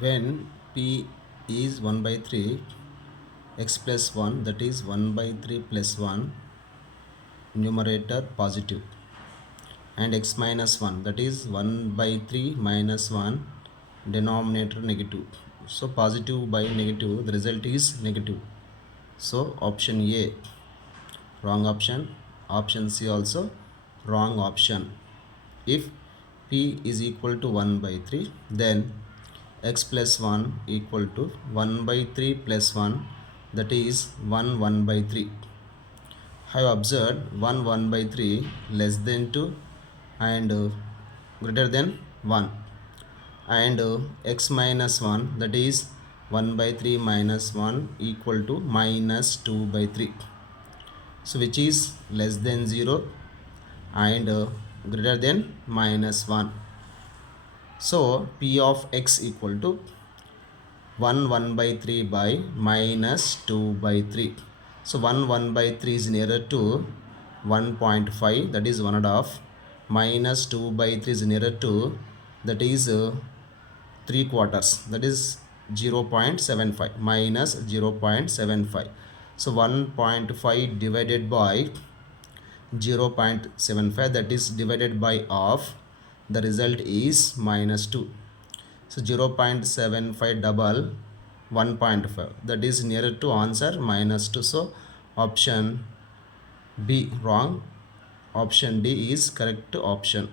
When p is 1 by 3, x plus 1, that is 1 by 3 plus 1, numerator positive, and x minus 1, that is 1 by 3 minus 1, denominator negative. So positive by negative, the result is negative. So option A wrong option, option C also wrong option. If p is equal to 1 by 3, then x plus 1 equal to 1 by 3 plus 1, that is 1 by 3. I have observed 1 by 3 less than 2 and greater than 1, and x minus 1, that is 1 by 3 minus 1 equal to minus 2 by 3. So which is less than 0 and greater than minus 1. So p of x equal to 1 by 3 by minus 2 by 3. So 1 by 3 is nearer to 1.5, that is 1.5, minus 2 by 3 is nearer to, that is 3 quarters, that is 0.75, minus 0.75. So 1.5 divided by 0.75, that is divided by half, the result is minus 2. So 0.75 double 1.5, that is nearer to answer minus 2. So option B wrong, option D is correct option.